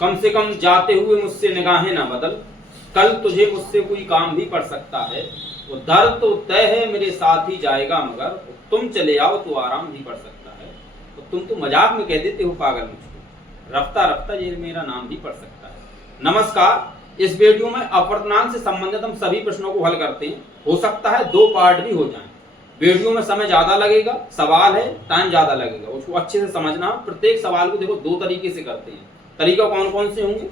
कम से कम जाते हुए मुझसे निगाहें ना बदल, कल तुझे मुझसे कोई काम भी पड़ सकता है। वो दर्द तो तय है मेरे साथ ही जाएगा, मगर तुम चले आओ तो आराम भी पड़ सकता है। तो तुम तो मजाक में कह देते हो पागल मुझको, रफ्ता रफ्ता ये मेरा नाम भी पड़ सकता है। नमस्कार, इस वीडियो में अपवर्तनांक से संबंधित हम सभी प्रश्नों को हल करते हैं। हो सकता है 2 पार्ट भी हो जाएं। वीडियो में समय ज्यादा लगेगा, सवाल है टाइम ज्यादा लगेगा, उसको अच्छे से समझना। प्रत्येक सवाल को देखो 2 तरीके से करते हैं। तरीका कौन कौन से होंगे?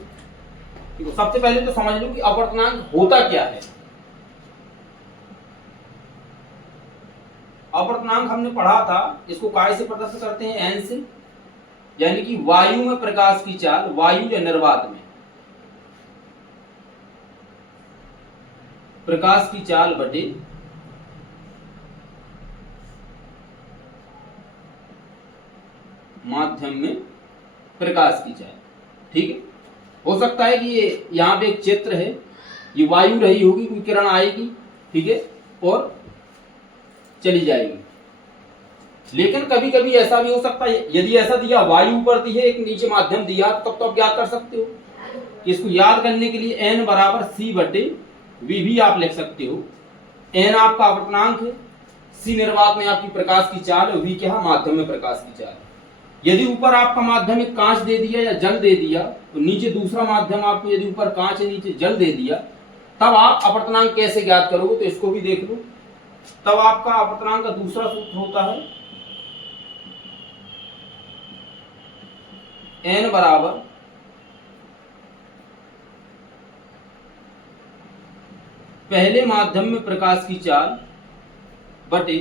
देखो, सबसे पहले तो समझ लो कि अपवर्तनांक होता क्या है। अपवर्तनांक हमने पढ़ा था, इसको काय से प्रदर्शित करते हैं? एन से, यानी कि वायु में प्रकाश की चाल, वायु या निर्वात में प्रकाश की चाल बटे माध्यम में प्रकाश की चाल। ठीक है, हो सकता है कि ये यहाँ पे एक चित्र है, ये वायु रही होगी, कोई किरण आएगी, ठीक है, और चली जाएगी। लेकिन कभी कभी ऐसा भी हो सकता है, यदि ऐसा दिया वायु ऊपर दी है, एक नीचे माध्यम दिया, तब तो आप याद कर सकते हो कि इसको याद करने के लिए n बराबर c बटे v भी आप लिख सकते हो। n आपका अपवर्तनांक है, c निर्वात में आपकी प्रकाश की चाल है, v क्या है? माध्यम में प्रकाश की चाल। यदि ऊपर आपका माध्यम एक कांच दे दिया या जल दे दिया, तो नीचे दूसरा माध्यम आपको, यदि ऊपर कांच है नीचे जल दे दिया, तब आप अपवर्तनांक कैसे ज्ञात करोगे? तो इसको भी देख लो। तब आपका अपवर्तनांक का दूसरा सूत्र होता है n बराबर पहले माध्यम में प्रकाश की चाल बटे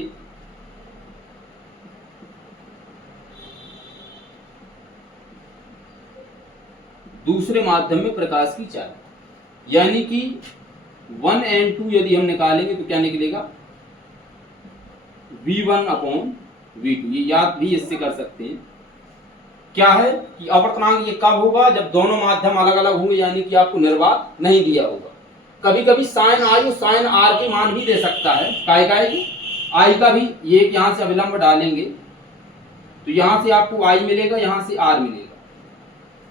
दूसरे माध्यम में प्रकाश की चाल। यानी कि 1 and 2 यदि हम निकालेंगे तो क्या निकलेगा? v1 upon v2। ये याद भी इससे कर सकते हैं। क्या है कि अपवर्तनांक ये कब होगा? जब दोनों माध्यम अलग अलग होंगे, यानी कि आपको निर्वात नहीं दिया होगा। कभी कभी साइन आई और साइन आर के मान भी दे सकता है। काय की आई का भी, ये यहां से अविलंब डालेंगे तो यहां से आपको आई मिलेगा, यहां से आर मिलेगा।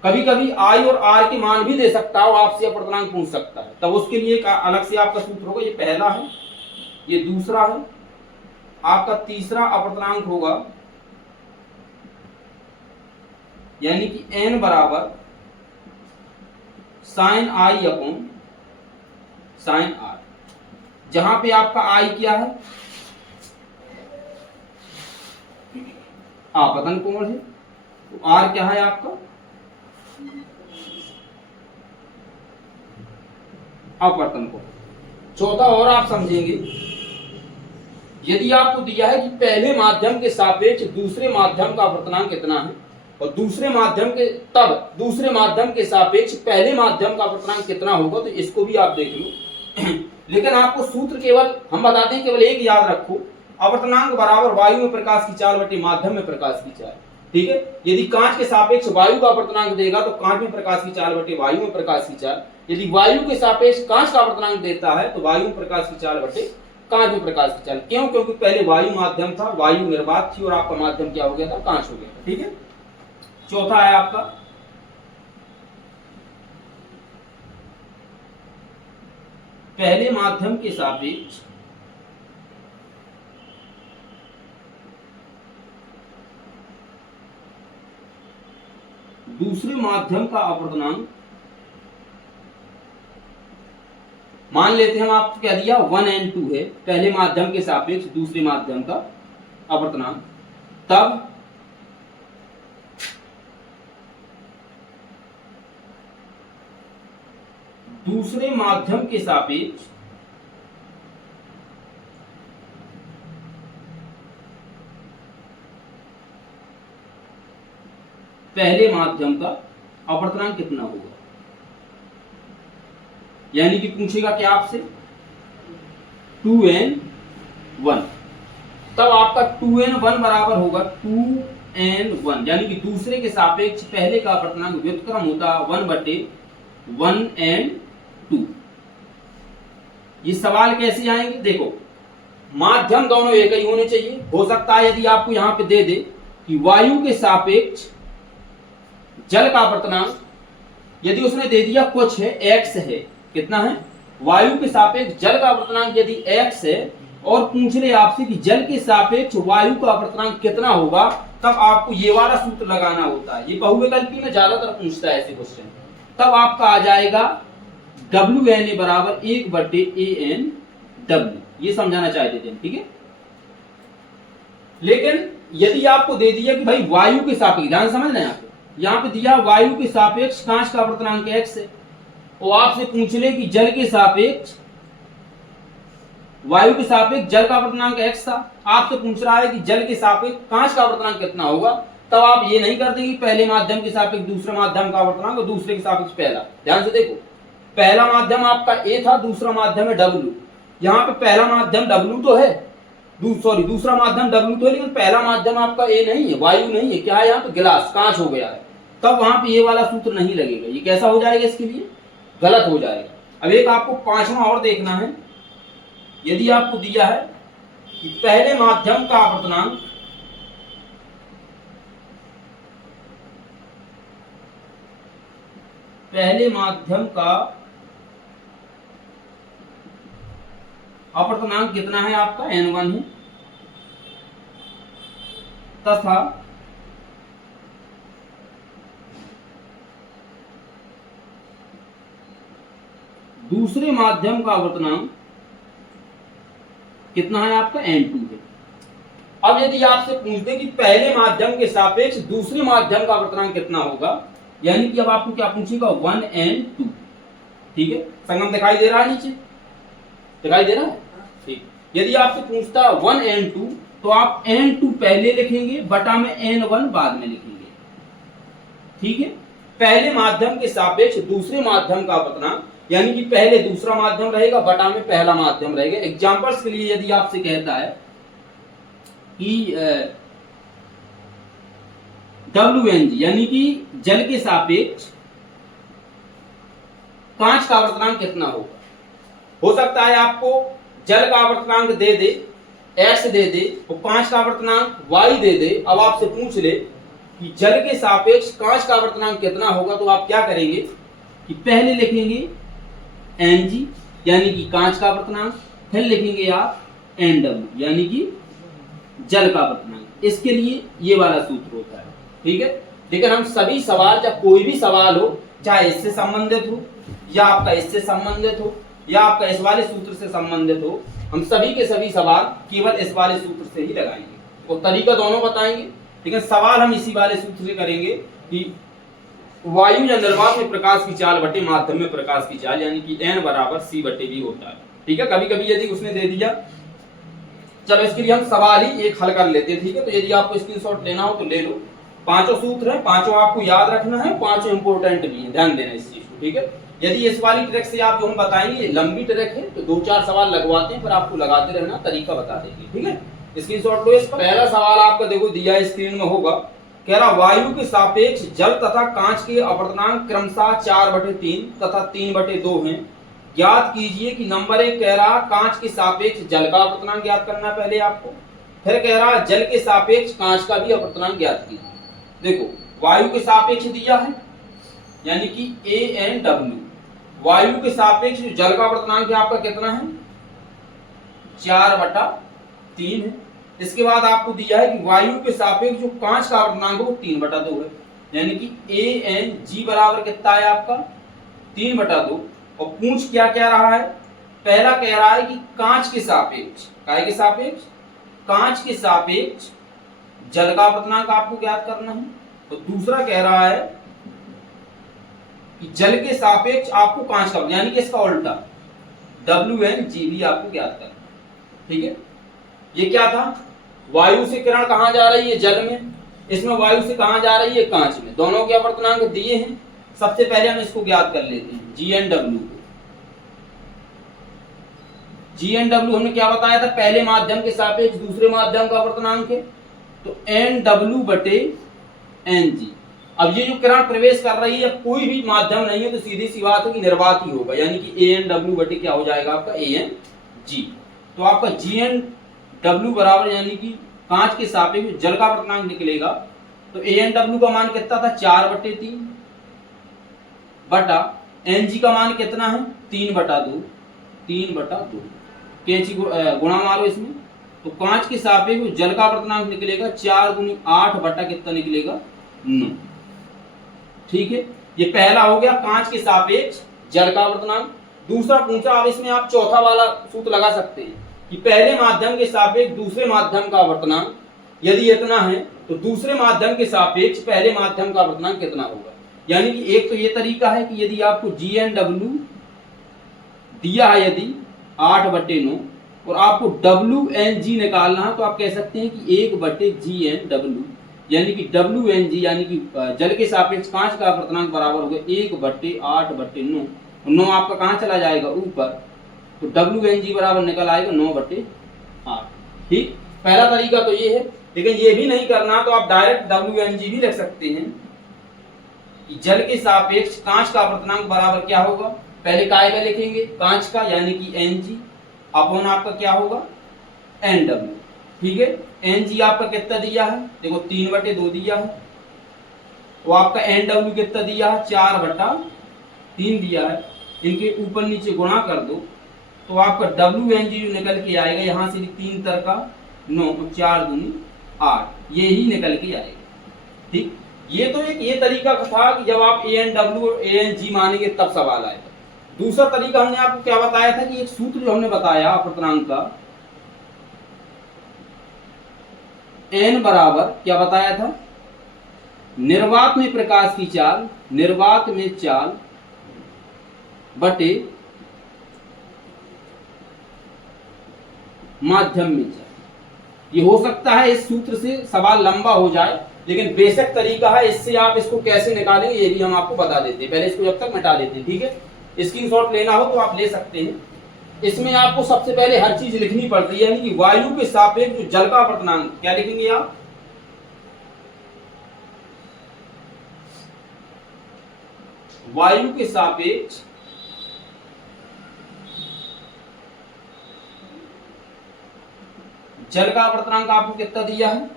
कभी कभी आई और आर के मान भी दे सकता है, आपसे अपवर्तनांक पूछ सकता है, तब उसके लिए अलग से आपका सूत्र होगा। ये पहला है, ये दूसरा है, आपका तीसरा अपवर्तनांक होगा, यानी कि n बराबर sine i upon sine r. जहां पे आपका आई क्या है? आपतन कोण है, तो आर क्या है आपका? अपवर्तन कोण। चौथा और आप समझेंगे, यदि आपको दिया है कि पहले माध्यम के सापेक्ष दूसरे माध्यम का अपवर्तनांक कितना है, और दूसरे माध्यम के सापेक्ष पहले माध्यम का अपवर्तनांक कितना होगा, तो इसको भी आप देख लो। लेकिन आपको सूत्र केवल हम बताते हैं, केवल एक याद रखो, अपवर्तनांक बराबर वायु में प्रकाश की चाल बटे माध्यम में प्रकाश की चाल। ठीक है, यदि कांच के सापेक्ष वायु का अपवर्तनांक देगा तो कांच में प्रकाश की चाल बटे वायु में प्रकाश की चाल। यदि वायु के सापेक्ष कांच का अपवर्तनांक देता है तो वायु में प्रकाश की चाल बटे कांच में प्रकाश की चाल। क्यों? क्योंकि पहले वायु माध्यम था, वायु निर्वात थी, और आपका माध्यम क्या हो गया था? कांच हो गया था। ठीक है, चौथा है आपका पहले माध्यम के सापेक्ष दूसरे माध्यम का अपवर्तनांक। मान लेते हैं हम, आपको क्या दिया? 1 and 2 है, पहले माध्यम के सापेक्ष दूसरे माध्यम का अपवर्तनांक। तब दूसरे माध्यम के सापेक्ष पहले माध्यम का अपवर्तनांक कितना होगा? यानी कि पूछेगा क्या आपसे? 2n1। तब आपका 2n1 बराबर होगा 2n1, यानी कि दूसरे के सापेक्ष पहले का अपवर्तनांक व्युत्क्रम होता है 1 बटे 1 and 2। ये सवाल कैसे आएंगे? देखो, माध्यम दोनों एक ही होने चाहिए। हो सकता है यदि आपको यहां पे दे दे कि वायु के सापेक्ष जल का अपवर्तनांक यदि उसने दे दिया कुछ है, x है, कितना है, वायु के सापेक्ष जल का अपवर्तनांक यदि x है और पूछ ले आपसे कि जल के सापेक्ष वायु का अपवर्तनांक कितना होगा, तब आपको ये वाला सूत्र लगाना होता है। ये बहुविकल्पी में ज्यादातर पूछता है ऐसे क्वेश्चन। तब आपका आ जाएगा WNA बराबर 1/ANW। ये समझाना चाहते थे, ठीक है। लेकिन यदि आपको दे दिया कि भाई वायु के सापेक्ष, ध्यान समझना यहाँ पे दिया वायु के सापेक्ष कांच का अपवर्तनांक x है और आपसे पूछ ले कि जल के सापेक्ष, वायु के सापेक्ष जल का अपवर्तनांक x था, आपसे पूछ रहा है कि जल के सापेक्ष कांच का अपवर्तनांक कितना होगा, तब आप ये नहीं करते कि पहले माध्यम के सापेक्ष दूसरे माध्यम का अपवर्तनांक और दूसरे के सापेक्ष पहला। ध्यान से देखो, पहला माध्यम आपका A था, दूसरा माध्यम है W। यहाँ पे पहला माध्यम W तो है, दूसरा माध्यम W तो है, लेकिन पहला माध्यम आपका A नहीं है, वायु नहीं है, क्या है यहाँ पे, गिलास, कांच हो गया है। तब वहां पे ये वाला सूत्र नहीं लगेगा। ये कैसा हो जाएगा, इसके लिए गलत हो जाएगा। अब एक आपको पांचवा और देखना है। यदि आपको दिया है कि पहले माध्यम का अपवर्तनांक कितना है आपका, N1 है, तथा दूसरे माध्यम का अपवर्तनांक कितना है आपका, N2 है। अब यदि आपसे पूछते कि पहले माध्यम के सापेक्ष दूसरे माध्यम का अपवर्तनांक कितना होगा, यानी कि अब आपको क्या पूछेगा, 1N2, ठीक है। संगम दिखाई दे रहा है, नीचे दिखाई दे रहा है, ठीक। यदि आपसे पूछता 1N2 तो आप N2 पहले लिखेंगे, बटा में N1 बाद में लिखेंगे, ठीक है। पहले माध्यम के सापेक्ष दूसरे माध्यम का अपवर्तनांक, यानी कि पहले दूसरा माध्यम रहेगा, बटा में पहला माध्यम रहेगा। एग्जांपल्स के लिए यदि आपसे कहता है कि WNG यानी कि जल के सापेक्ष कांच का अपवर्तनांक कितना होगा, हो सकता है आपको जल का अपवर्तनांक दे दे, x दे दे, और कांच का अपवर्तनांक y दे दे। अब आपसे पूछ ले कि जल के सापेक्ष कांच का अपवर्तनांक कितना होगा, तो आप क्या करेंगे कि पहले लिखेंगे Ng यानी कि कांच का अपवर्तनांक, फिर लिखेंगे आप Nw यानी कि जल का अपवर्तनांक। इसके लिए ये वाला सूत्र होता है, ठीक है। लेकिन हम सभी सवाल, जब कोई भी सवाल हो, चाहे इससे संबंधित हो या आपका इससे संबंधित हो या आपका इस वाले सूत्र से संबंधित हो, हम सभी के सभी सवाल केवल इस वाले सूत्र से ही लगाएंगे और तरीका दोनों बताएंगे, लेकिन सवाल हम इसी वाले सूत्र से करेंगे कि वायु या निर्वात में प्रकाश की चाल बटे माध्यम में प्रकाश की चाल, यानी कि N बराबर C/V होता है, ठीक है। कभी कभी यदि उसने दे दिया, चलो इसके लिए हम सवाल ही एक हल कर लेते हैं, ठीक है। तो यदि आपको स्क्रीनशॉट लेना हो तो ले लो। पांचों सूत्र है, पांचों आपको याद रखना है, पांचों इंपोर्टेंट भी है, ध्यान देना इस चीज को, ठीक है। यदि इस वाली ट्रिक से आप जो हम बताएंगे लंबी ट्रिक है, तो 2-4 सवाल लगवाते हैं, फिर आपको लगाते रहना, तरीका बता देंगे, ठीक है। स्क्रीनशॉट लो इसका। पहला सवाल आपका देखो दिया है, स्क्रीन में होगा, कह रहा वायु के सापेक्ष जल तथा कांच के अपवर्तनांक क्रमशः 4/3 तथा 3/2 हैं। ज्ञात कीजिए कि नंबर 1 कह रहा कांच के सापेक्ष जल का अपवर्तनांक ज्ञात करना पहले आपको, फिर कह रहा जल के सापेक्ष कांच का भी अपवर्तनांक ज्ञात कीजिए। देखो वायु के सापेक्ष दिया है, यानी कि ANW, वायु के सापेक्ष जल का अपवर्तनांक आपका कितना है, 4/3 है। इसके बाद आपको दिया है कि वायु के सापेक्ष जो कांच का अपवर्तनांक है वो 3/2 है, यानी कि ANG बराबर कितना है आपका, 3/2। और पूछ क्या क्या रहा है, पहला कह रहा है कि कांच के सापेक्ष, काय के सापेक्ष, कांच के सापेक्ष जल का अपवर्तनांक आपको ज्ञात करना है। तो दूसरा कह रहा है कि जल के सापेक्ष आपको कांच का, यानी कि इसका उल्टा WNG भी आपको ज्ञात करना, ठीक है। ये क्या था, वायु से किरण कहां जा रही है, जल में, इसमें वायु से कहां जा रही है, कांच में। दोनों के अपवर्तनांक दिए हैं। सबसे पहले हम इसको ज्ञात कर लेते हैं, GNW को। GNW हमने क्या बताया था, पहले माध्यम के सापेक्ष दूसरे माध्यम का अपवर्तनांक है, तो NW/NG। अब ये जो किरण प्रवेश कर रही है, कोई भी माध्यम नहीं है, तो सीधी सी बात है कि निर्वात ही होगा, यानी कि ANW/ क्या हो जाएगा आपका, ANG। तो आपका GNW बराबर, यानी कि कांच के सापेक्ष जल का अपवर्तनांक निकलेगा, तो ANW का मान कितना था, 4/3। बटा एन जी का मान कितना है 3/2, 3/2 कैंची गुणा मारो इसमें, तो कांच के सापेक्ष जल का अपर्तनांक निकलेगा 4 × 8 बटा कितना निकलेगा 9। ठीक है, ये पहला हो गया कांच के सापेक्ष जल का अपर्तनांक। दूसरा पूछा, अब इसमें आप चौथा वाला सूत्र लगा सकते हैं कि पहले माध्यम के सापेक्ष दूसरे माध्यम का अपर्तनांक यदि इतना है तो दूसरे माध्यम के सापेक्ष पहले माध्यम का अपर्तनांक कितना होगा। यानी कि एक तो ये तरीका है कि यदि आपको GNW दिया है यदि 8/9 और आपको WNG निकालना है तो आप कह सकते हैं कि 1/GNW, यानी कि WNG यानी कि जल के सापेक्ष कांच का अपर्तनांक बराबर होगा 1/8/9। 9 आपका कहाँ चला जाएगा ऊपर, तो WNG बराबर निकल आएगा 9/8। ठीक, पहला तरीका तो ये है। लेकिन ये भी नहीं करना तो आप डायरेक्ट WNG भी रख सकते हैं कि जल के सापेक्ष कांच का अपर्तनांक बराबर क्या होगा, पहले काय का लिखेंगे कांच का यानी कि Ng अपॉन आपका क्या होगा NW। ठीक है, Ng आपका कितना दिया है, देखो 3/2 दिया है, तो आपका NW कितना दिया है 4/3 दिया है। इनके ऊपर नीचे गुणा कर दो तो आपका WNG जो निकल के आएगा यहाँ से 3 तर का 9, 4 दूनी 8, ये ही निकल के आएगा। ठीक, ये तो एक ये तरीका था कि जब आप ANW और ANG मानेंगे तब सवाल आएगा। दूसरा तरीका हमने आपको क्या बताया था कि एक सूत्र जो हमने बताया अपर्तनांक का N बराबर क्या बताया था, निर्वात में प्रकाश की चाल, निर्वात में चाल बटे माध्यम में चाल। ये हो सकता है इस सूत्र से सवाल लंबा हो जाए, लेकिन बेसिक तरीका है, इससे आप इसको कैसे निकालेंगे ये भी हम आपको बता देते हैं। पहले इसको जब तक मिटा लेते हैं। ठीक है, स्क्रीनशॉट लेना हो तो आप ले सकते हैं। इसमें आपको सबसे पहले हर चीज लिखनी पड़ती है, यानी कि वायु के सापेक्ष जो जल का अपर्तनांक क्या लिखेंगे आप, वायु के सापेक्ष जल का अपर्तनांक आपको कितना दिया है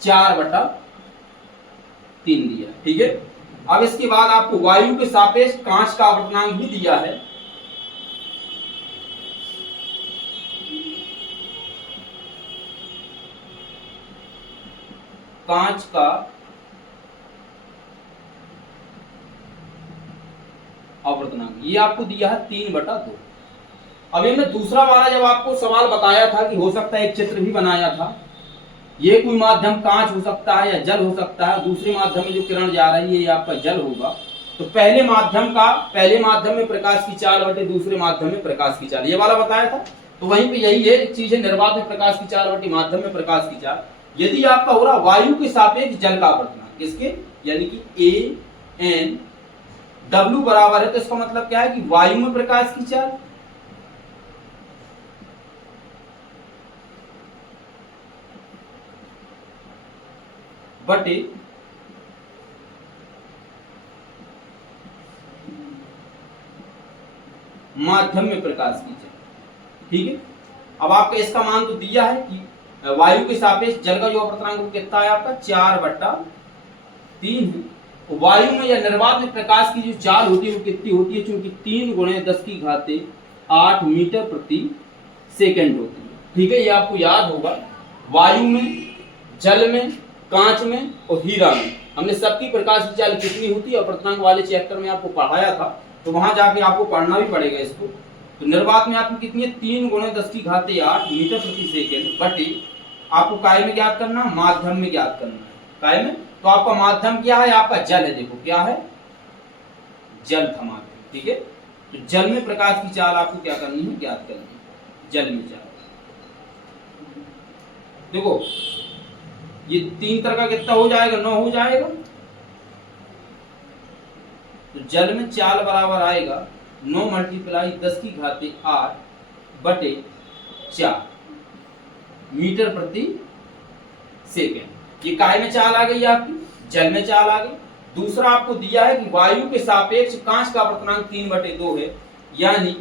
4/3 दिया है। ठीक है, अब इसके बाद आपको वायु के सापेक्ष कांच का अपर्तनांक भी दिया है, कांच का अपर्तनांक ये आपको दिया है 3/2। अभी हमने दूसरा वाला जब आपको सवाल बताया था कि हो सकता है एक चित्र भी बनाया था, ये कोई माध्यम कांच हो सकता है या जल हो सकता है, दूसरे माध्यम में जो किरण जा रही है ये आपका जल होगा, तो पहले माध्यम में प्रकाश की चाल बटे दूसरे माध्यम में प्रकाश की चाल, ये वाला बताया था। तो वहीं पे यही है चीज है, निर्वात में प्रकाश की चाल बटे माध्यम में प्रकाश की चाल। यदि आपका हो रहा वायु के सापेक्ष जल का अपर्तनांक किसके, यानी कि ANW बराबर है, तो इसका मतलब क्या है कि वायु में प्रकाश की चाल बटे माध्यम में प्रकाश की चाल। ठीक है, अब आपका इसका मान तो दिया है कि वायु के सापेक्ष जल का जो अपर्तनांक कितना है आपका 4/3 है। तो वायु में या निर्वात में प्रकाश की जो चाल होती है वो कितनी होती है, चूंकि 3 × 10⁸ मीटर प्रति सेकेंड होती है। ठीक है, ये आपको याद होगा। वायु में, जल में, कांच में और हीरा में हमने सबकी प्रकाश की चाल कितनी होती है अपर्तनांक वाले चैप्टर में आपको पढ़ाया था, तो वहां जाके आपको पढ़ना भी पड़ेगा इसको। तो निर्वात में आपकी कितनी है 3 × 10⁸ मीटर प्रति सेकेंड बटे आपको काय में ज्ञात करना, माध्यम में ज्ञात करना है। काय में तो आपका माध्यम क्या है, आपका जल है। देखो क्या है, जल था माध्यम। ठीक है, तो जल में प्रकाश की चाल आपको क्या करनी है, ज्ञात करनी है, जल में चाल। देखो ये 3 तर का कितना हो जाएगा 9 हो जाएगा, तो जल में चाल बराबर आएगा 9 × 10⁸ बटे 4 मीटर प्रति सेकेंड। ये काय में चाल आ गई आपकी, जल में चाल आ गई। दूसरा आपको दिया है कि वायु के सापेक्ष कांच का अपर्तनांक 3/2 है, यानी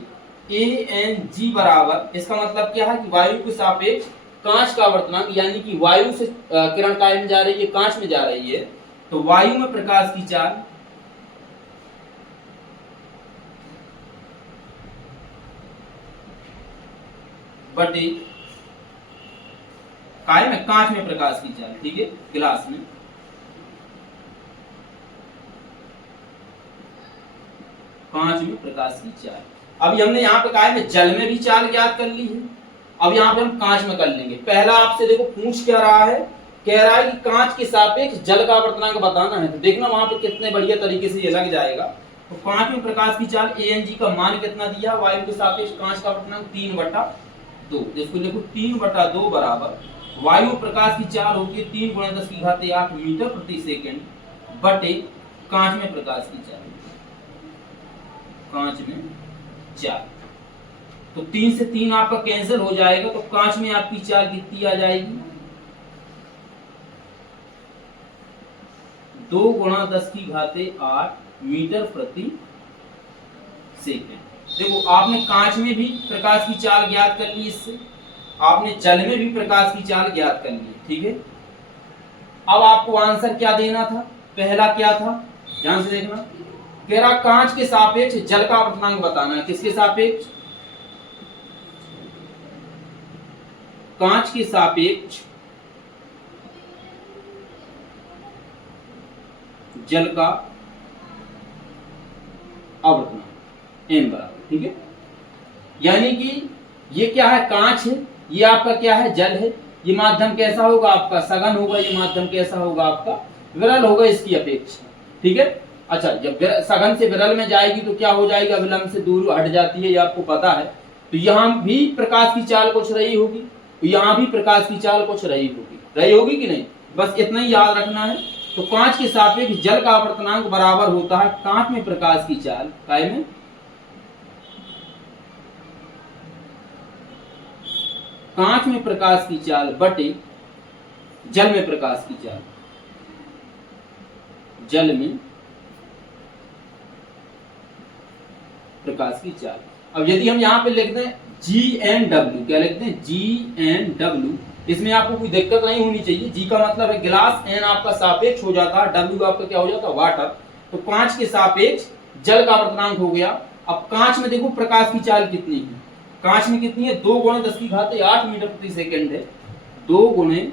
ANG बराबर, इसका मतलब क्या है कि वायु के सापेक्ष कांच का अपर्तनांक, यानी कि वायु से किरण काय में जा रही है, कांच में जा रही है, तो वायु में प्रकाश की चाल बटे काय में, कांच में प्रकाश की चाल, ठीक है, गिलास में, कांच में प्रकाश की चाल। अभी हमने यहाँ पे काय में जल में भी चाल ज्ञात कर ली है, अब यहाँ पे हम कांच में कर लेंगे। पहला आपसे देखो पूछ क्या रहा है, कह रहा है कि कांच के सापेक्ष जल का आवर्तनांक बताना है। तो देखना वहां पे कितने बढ़िया तरीके से ये लग जाएगा। तो कांच में प्रकाश की चाल ANG का मान कितना दिया, वायु के सापेक्ष कांच का आवर्तनांक 3/2, इसको लिखो 3/2 बराबर वायु प्रकाश की चाल होती है 3 × 10⁸ मीटर प्रति सेकंड बटे कांच में प्रकाश की चाल, कांच में चाल। तो 3 से 3 आपका कैंसिल हो जाएगा, तो कांच में आपकी चाल कितनी आ जाएगी, 2 × 10⁸ मीटर प्रति सेकंड। देखो आपने कांच में भी प्रकाश की चाल ज्ञात कर ली, इससे आपने जल में भी प्रकाश की चाल ज्ञात कर ली, ठीक है। अब आपको आंसर क्या देना था, पहला क्या था, ध्यान से देखना, कह रहा कांच के सापेक्ष जल का आवर्तनांक बताना है। किसके सापेक्ष, कांच के सापेक्ष जल का आवर्तनांक n बराबर, ठीक है। यानी कि ये क्या है, कांच है, ये आपका क्या है, जल है। ये माध्यम कैसा होगा आपका, सघन होगा। ये माध्यम कैसा होगा आपका, विरल होगा इसकी अपेक्षा, ठीक है। अच्छा, जब सघन से विरल में जाएगी तो क्या हो जाएगी, अविलंब से दूर हट जाती है, ये आपको पता है। तो यहाँ भी प्रकाश की चाल कुछ रही होगी, तो यहाँ भी प्रकाश की चाल कुछ रही होगी कि नहीं, बस इतना ही याद रखना है। तो कांच के सापेक्ष जल का आवर्तनांक बराबर होता है कांच में प्रकाश की चाल, काय में, कांच में प्रकाश की चाल बटे जल में प्रकाश की चाल, जल में प्रकाश की चाल। अब यदि हम यहाँ पे लिखते हैं GNW, क्या लिखते हैं, GNW, इसमें आपको कोई दिक्कत नहीं होनी चाहिए। G का मतलब है गिलास, N आपका सापेक्ष हो जाता है, W आपका क्या हो जाता है, वाटर। तो कांच के सापेक्ष जल का आवर्तनांक हो गया। अब कांच में देखो प्रकाश की चाल कितनी है, कांच में कितनी है, 2 × 10⁸ मीटर प्रति सेकंड है, 2 ×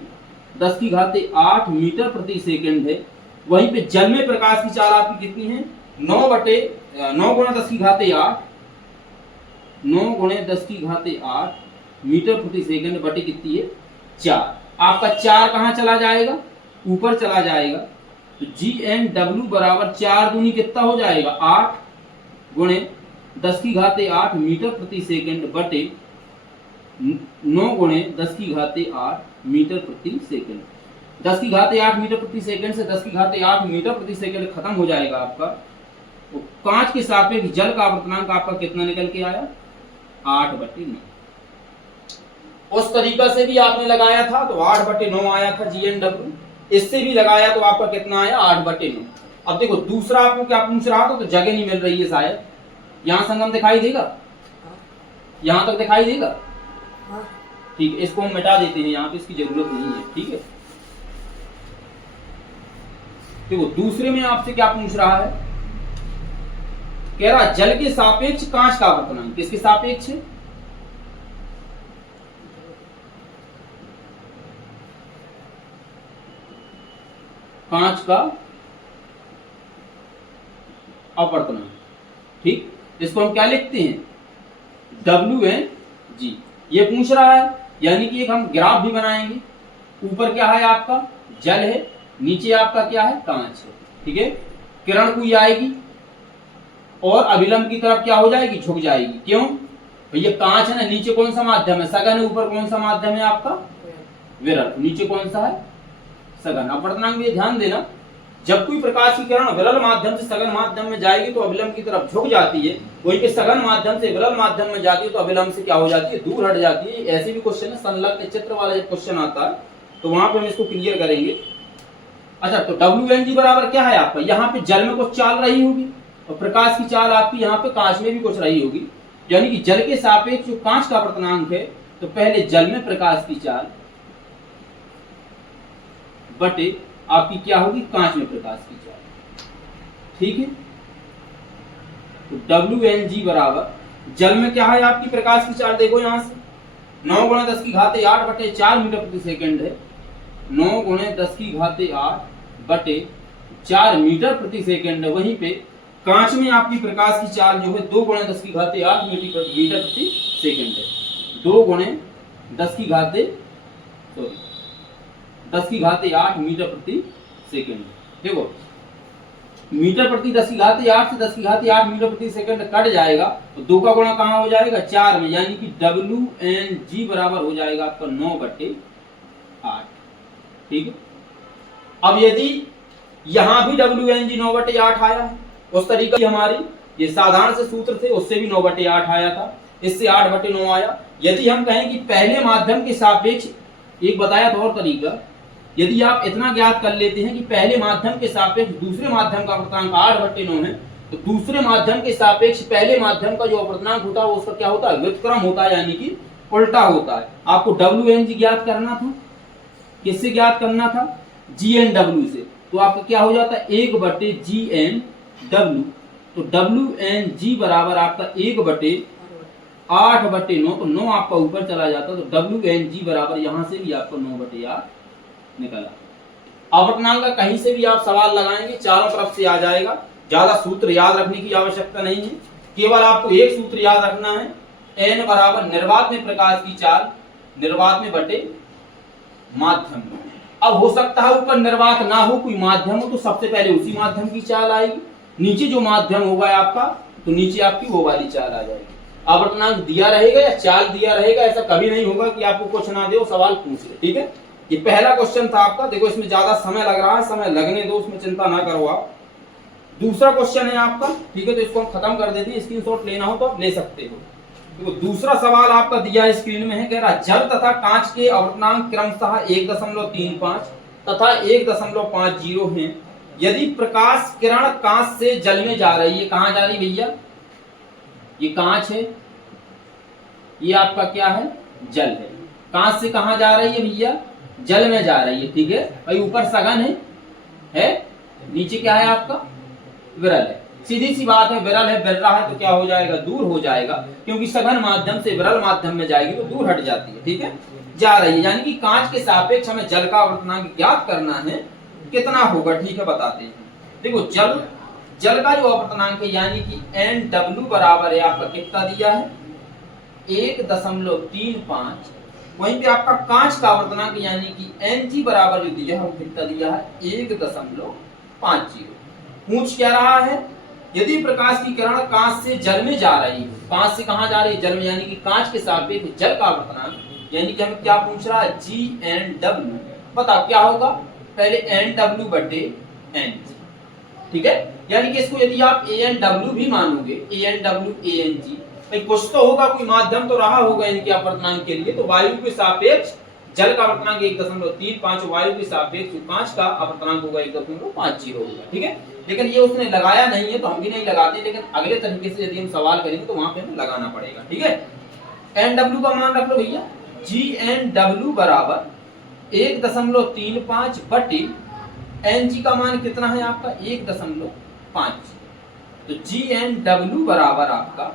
10⁸ मीटर प्रति सेकंड है। वहीं पे जल में प्रकाश की चाल आपकी कितनी है, 9 × 10⁸ मीटर प्रति सेकंड बटे कितनी है, 4। आपका 4 कहां चला जाएगा, ऊपर चला जाएगा। तो GNW बराबर 4 दूनी कितना हो जाएगा, 8 × 10⁸ मीटर प्रति सेकंड बटे 9 × 10⁸ मीटर प्रति सेकंड। 10⁸ मीटर प्रति सेकंड से 10⁸ मीटर प्रति सेकंड खत्म हो जाएगा आपका। तो कांच के सापेक्ष जल का आवर्तनांक आपका कितना निकल के आया, 8/9। उस तरीका से भी आपने लगाया था तो 8/9 आया था GNW, इससे भी लगाया तो आपका कितना आया, 8/9। अब देखो दूसरा आपको क्या पूछ रहा था, तो जगह नहीं मिल रही है शायद, यहाँ संगम दिखाई देगा, यहाँ तक दिखाई देगा, ठीक है। इसको हम मिटा देते हैं, यहाँ पे इसकी जरूरत नहीं है, ठीक है। देखो दूसरे में आपसे क्या पूछ रहा है, कह रहा जल के सापेक्ष कांच का आवर्तनांक, किसके सापेक्ष, कांच का अपवर्तनांक, ठीक। इसको हम क्या लिखते हैं, WNG। ये पूछ रहा है, यानी कि एक हम ग्राफ भी बनाएंगे। ऊपर क्या है आपका, जल है, नीचे आपका क्या है, कांच है, ठीक है। किरण कोई आएगी और अभिलंब की तरफ क्या हो जाएगी, झुक जाएगी। क्यों, ये कांच है ना, नीचे कौन सा माध्यम है, सघन है, ऊपर कौन सा माध्यम है आपका, विरल। नीचे कौन सा है, सघन। अपवर्तनांक भी ध्यान देना, जब कोई प्रकाश की किरण विरल माध्यम से सघन माध्यम में जाएगी तो अभिलंब की तरफ झुक जाती है, वहीं पे सघन माध्यम से विरल माध्यम में जाती है तो अभिलंब से क्या हो जाती है, दूर हट जाती है। ऐसे भी क्वेश्चन है, संलग्न चित्र वाला जब क्वेश्चन आता है तो वहां पे हम इसको क्लियर करेंगे। अच्छा, तो WNG बराबर क्या है आपका, यहाँ पे जल में कुछ चाल रही होगी और प्रकाश की चाल आपकी यहाँ पे कांच में भी कुछ रही होगी, यानी कि जल के सापेक्ष जो कांच का अपवर्तनांक है, तो पहले जल में प्रकाश की चाल बटे आपकी क्या होगी, कांच में प्रकाश की चाल, ठीक है। तो WNG बराबर जल में क्या है आपकी प्रकाश की चाल, देखो यहां से 9 गुणे 10 की घाते 8 बटे 4 मीटर प्रति सेकंड है। 9 गुणे 10 की घाते 8 बटे 4 मीटर प्रति सेकंड है। वहीं पे कांच में आपकी प्रकाश की चाल जो है 2 गुणे 10 की घाते 8 मीटर प्रति सेकंड है। 2 गुणे 10 की घाते 8 मीटर प्रति सेकंड। देखो मीटर प्रति 10 की घाते 8 से 10 की घाते 8 मीटर प्रति सेकंड कट जाएगा तो 2 का गुणा कहाँ हो जाएगा 4 में, यानी कि WNG बराबर हो जाएगा आपका 9 बटे 8। ठीक है, अब यदि यहां भी WNG 9 बटे 8 आया है, उस तरीके की हमारी ये साधारण से सूत्र थे, उससे भी 9 बटे 8 आया था, इससे 8 बटे 9 आया। यदि हम कहें कि पहले माध्यम के सापेक्ष, एक बताया था और तरीका, यदि आप इतना ज्ञात कर लेते हैं कि पहले माध्यम के सापेक्ष दूसरे माध्यम का अपर्तनांक 8 बटे 9 है, तो दूसरे माध्यम के सापेक्ष पहले माध्यम का जो अपर्तनांक होता है वो उसका क्या होता है, व्युत्क्रम होता है, यानी कि उल्टा होता है। आपको WNG ज्ञात करना था, किससे ज्ञात करना था, GNW से, तो आपका क्या हो जाता है 1 बटे GNW। तो WNG बराबर आपका 1 बटे 8 बटे 9, तो 9 आपका ऊपर चला जाता, तो WNG बराबर यहां से भी आपको 9 बटे 8 निकला। अपर्तनांक का कहीं से भी आप सवाल लगाएंगे चारों तरफ से आ जाएगा, ज्यादा सूत्र याद रखने की आवश्यकता नहीं है, केवल आपको एक सूत्र याद रखना है, n बराबर निर्वात में प्रकाश की चाल, निर्वात में बटे माध्यम में। अब हो सकता है ऊपर निर्वात ना हो, कोई माध्यम हो, तो सबसे पहले उसी माध्यम की चाल आएगी, नीचे जो माध्यम होगा आपका तो नीचे आपकी वो वाली चाल आ जाएगी। अपर्तनांक दिया रहेगा या चाल दिया रहेगा, ऐसा कभी नहीं होगा कि आपको कुछ ना दे सवाल पूछ ले। ठीक है, ये पहला क्वेश्चन था आपका। देखो इसमें ज्यादा समय लग रहा है, समय लगने दो, उसमें चिंता ना करो आप। दूसरा क्वेश्चन है आपका, ठीक है, तो इसको हम खत्म कर देते हैं, स्क्रीनशॉट लेना हो तो आप ले सकते हो। देखो दूसरा सवाल आपका दिया है स्क्रीन में है, कह रहा जल तथा कांच के अपर्तनांक क्रमशः 1.35 तथा 1.50 हैं। यदि प्रकाश किरण कांच से जल में जा रही है, कहां जा रही भैया, ये कांच है, ये आपका क्या है, जल है, कांच से कहां जा रही है भैया, जल में जा रही है। ठीक है भाई, ऊपर सघन है, नीचे क्या है आपका, विरल है। सीधी सी बात है, विरल है, बिर रहा है तो क्या हो जाएगा, दूर हो जाएगा, क्योंकि सघन माध्यम से विरल माध्यम में जाएगी तो दूर हट जाती है। ठीक है, जा रही है, यानी कि कांच के सापेक्ष हमें जल का अपर्तनांक ज्ञात करना है, कितना होगा। ठीक है, बताते हैं। देखो जल का जो अपर्तनांक है, यानी कि NW बराबर है आपका कितना दिया है 1.35। वहीं पे आपका कांच का अपर्तनांक यानी कि NG बराबर जो दिया है वो कितना दिया है 1.50। पूछ क्या रहा है, यदि प्रकाश की किरण कांच से जल में जा रही है, कांच से कहां जा रही है, जल में, यानी कि कांच के सापेक्ष जल का अपर्तनांक, यानी कि हमें क्या पूछ रहा है GNW। बताओ क्या होगा, पहले NW बटे NG। ठीक है, यानी कि इसको यदि आप ANW भी मानोगे, ANW ANG, भाई कुछ तो होगा, कोई माध्यम तो रहा होगा इनके अपर्तनांक के लिए, तो वायु के सापेक्ष जल का अपर्तनांक 1.35, वायु के सापेक्ष कांच का अपर्तनांक होगा 1.50 होगा। ठीक है, लेकिन ये उसने लगाया नहीं है तो हम भी नहीं लगाते, लेकिन अगले तरीके से यदि हम सवाल करेंगे तो वहां पे हमें लगाना पड़ेगा। ठीक है, NW का मान रख लो भैया, GNW बराबर 1.35 बटे NG का मान कितना है आपका 1.5। तो GNW बराबर आपका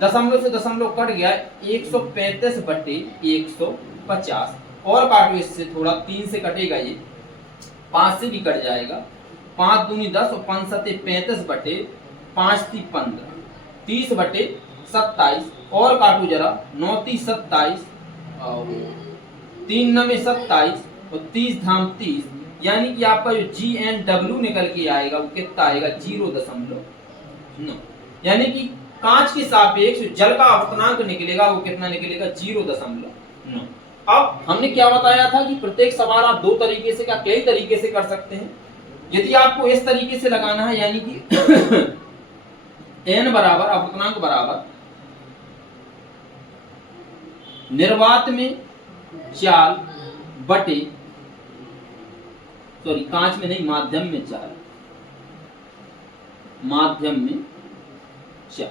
दशमलव से दशमलव कट गया 135 बटे 150, और काटो इससे थोड़ा, 3 से कटेगा ये, 5 से भी कट जाएगा, 5 दूनी 10 और 5 सत्ते 35 बटे 5 ती 15, 30 बटे 27, और काटो जरा, 9 ती 27 और 3 नवे 27 और 30 धाम 30, यानी कि आपका जो GNW निकल के आएगा वो कितना आएगा 0.9, यानी कि कांच के सापेक्ष जल का अपर्तनांक निकलेगा वो कितना निकलेगा 0.9। अब हमने क्या बताया था कि प्रत्येक सवाल आप दो तरीके से, क्या कई तरीके से कर सकते हैं। यदि आपको इस तरीके से लगाना है, यानी कि n बराबर अपर्तनांक बराबर निर्वात में चाल बटे, सॉरी कांच में नहीं, माध्यम में चाल, माध्यम में चाल,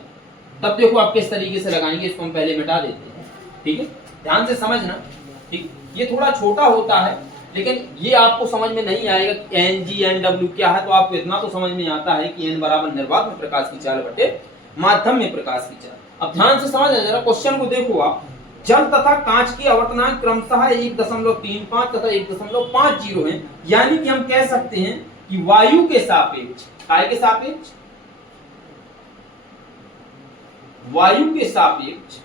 तब देखो आप किस तरीके से लगाएंगे, इसको हम पहले मिटा देते हैं। ठीक है, ध्यान से समझना। ठीक, ये थोड़ा छोटा होता है, लेकिन ये आपको समझ में नहीं आएगा कि NG NW क्या है, तो आपको इतना तो समझ में आता है कि n बराबर निर्वात में प्रकाश की चाल बटे माध्यम में प्रकाश की चाल। अब ध्यान से समझना जरा, क्वेश्चन को देखो आप, जल तथा कांच के आवर्तनांक क्रमशः 1.35 तथा 1.50 है। यानी कि हम कह सकते हैं कि वायु के सापेक्ष, काय के सापेक्ष, वायु के सापेक्ष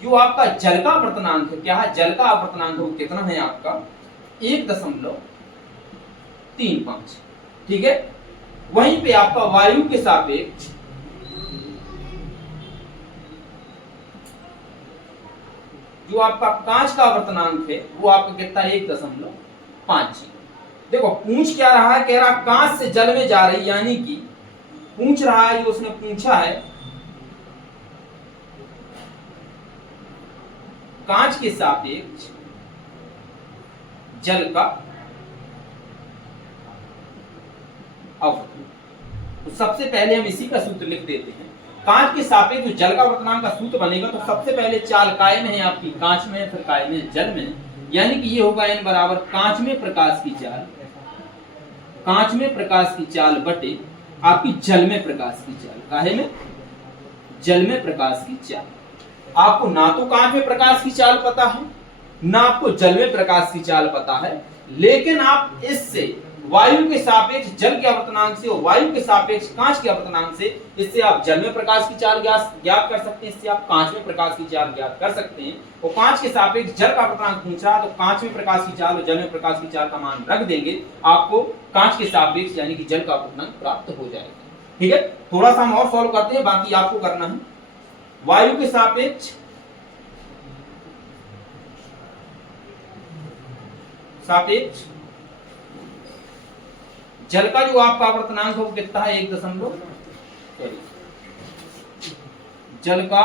जो आपका जल का आवर्तनांक है, क्या है, जल का आवर्तनांक वो कितना है आपका 1.35, ठीक है। वहीं पे आपका वायु के सापेक्ष जो आपका कांच का आवर्तनांक है वो आपका कितना है 1.50। देखो पूछ क्या रहा है, कह रहा कांच से जल में जा रही, यानी कि पूछ रहा है, जो उसने पूछा है कांच के सापेक्ष जल का आवर्तनांक। तो सबसे पहले हम इसी का सूत्र लिख देते हैं। कांच के सापेक्ष जो जल का आवर्तनांक का सूत्र बनेगा, तो सबसे पहले चाल काय में है आपकी, कांच में है, फिर काय में, जल में, यानी कि ये होगा n बराबर कांच में प्रकाश की चाल, कांच में प्रकाश की चाल बटे आपकी जल में प्रकाश की चाल, काहे में, जल में प्रकाश की चाल। आपको ना तो कांच में प्रकाश की चाल पता है, ना आपको जल में प्रकाश की चाल पता है, लेकिन आप इससे वायु के सापेक्ष जल के आवर्तनांक से और वायु के सापेक्ष कांच के आवर्तनांक से, इससे आप जल में प्रकाश की चाल ज्ञात कर सकते हैं, इससे आप कांच में प्रकाश की चाल ज्ञात कर सकते हैं। और कांच के सापेक्ष जल का आवर्तनांक पूछा, तो कांच में प्रकाश की चाल और जल में प्रकाश की चाल का मान रख देंगे, आपको कांच के सापेक्ष यानी कि जल का आवर्तनांक प्राप्त हो जाएगा, ठीक है। थोड़ा सा हम और सॉल्व करते हैं, बाकी आपको करना है। वायु के सापेक्ष जल का जो आपका आवर्तनांक है वो कितना है, 1 जल का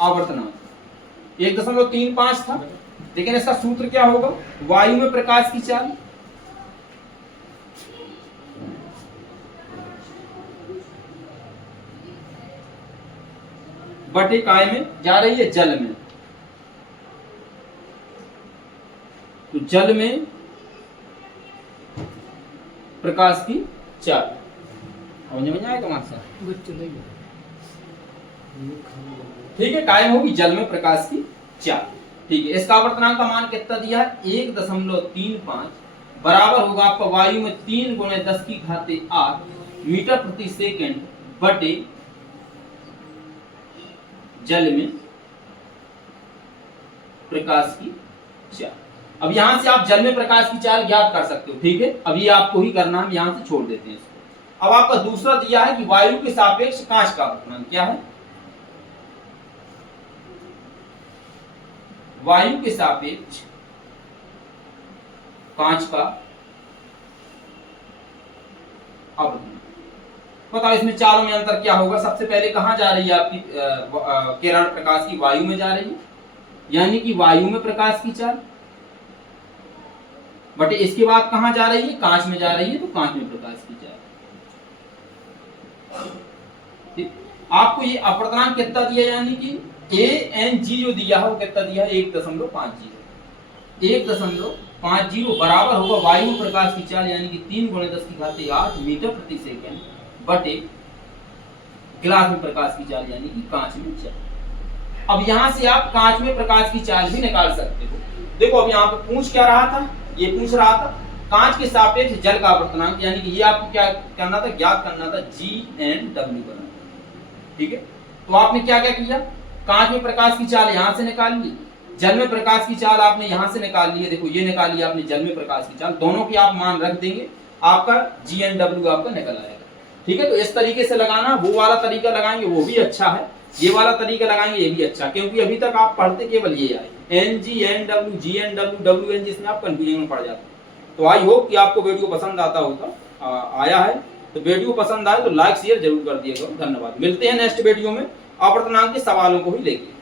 आवर्तनांक 1.35 था, लेकिन इसका सूत्र क्या होगा, वायु में प्रकाश की चाल बटे काय में जा रही है, जल में, तो जल में प्रकाश की चाल, समझ में आएगा मास्टर, ठीक है। कायम होगी जल में प्रकाश की चाल, ठीक है। इसका आवर्तनांक का मान कितना दिया है, 1.35 बराबर होगा आपका वायु में 3 × 10⁸ मीटर प्रति सेकंड बटे जल में प्रकाश की चाल। अब यहां से आप जल में प्रकाश की चाल ज्ञात कर सकते हो, ठीक है। अब ये आपको ही करना, हम यहां से छोड़ देते हैं इसको। अब आपका दूसरा दिया है कि वायु के सापेक्ष कांच का आवर्तनांक क्या है, वायु के सापेक्ष कांच का आवर्तनांक। बताओ इसमें चालों में अंतर क्या होगा। सबसे पहले कहां जा रही है आपकी किरण प्रकाश की, वायु में जा रही है, यानी कि वायु में प्रकाश की चाल बट इसके बाद कहां जा रही है, कांच में जा रही है, तो कांच में प्रकाश की चाल। ठीक, आपको ये आवर्तनांक कितना दिया, यानी कि ANG जो दिया है वो कितना दिया है, 1.50 बराबर होगा वायु में प्रकाश की चाल यानी कि 3 × 10⁸ मीटर प्रति सेकंड बटे गिलास में प्रकाश की चाल यानी कि कांच में चाल। अब यहां से आप कांच में प्रकाश की चाल भी निकाल सकते हो। देखो अब यहाँ पे पूछ क्या रहा था, ये पूछ रहा था कांच के सापेक्ष जल का आवर्तनांक, यानी कि ये आपको क्या करना था, ज्ञात करना था, G/W करना, ठीक है। तो आपने क्या क्या किया, कांच में प्रकाश की चाल यहां से निकाल ली, जल में प्रकाश की चाल आपने यहां से निकाल ली है, देखो ये निकाल लिया आपने जल में प्रकाश की चाल, दोनों की आप मान रख देंगे, आपका G/W आपका निकल आएगा, ठीक है। तो इस तरीके से लगाना, वो वाला तरीका लगाएंगे वो भी अच्छा है, ये वाला तरीका लगाएंगे ये भी अच्छा, क्योंकि अभी तक आप पढ़ते केवल ये आए NG NW G/W WNG, इसमें आप कंफ्यूजन में पड़ जाते हैं। तो आई होप कि आपको वीडियो पसंद आता होगा, आया है तो वीडियो पसंद आए तो लाइक शेयर जरूर कर दिएगा। धन्यवाद, मिलते हैं नेक्स्ट वीडियो में आवर्तनांक के सवालों को ही लेके।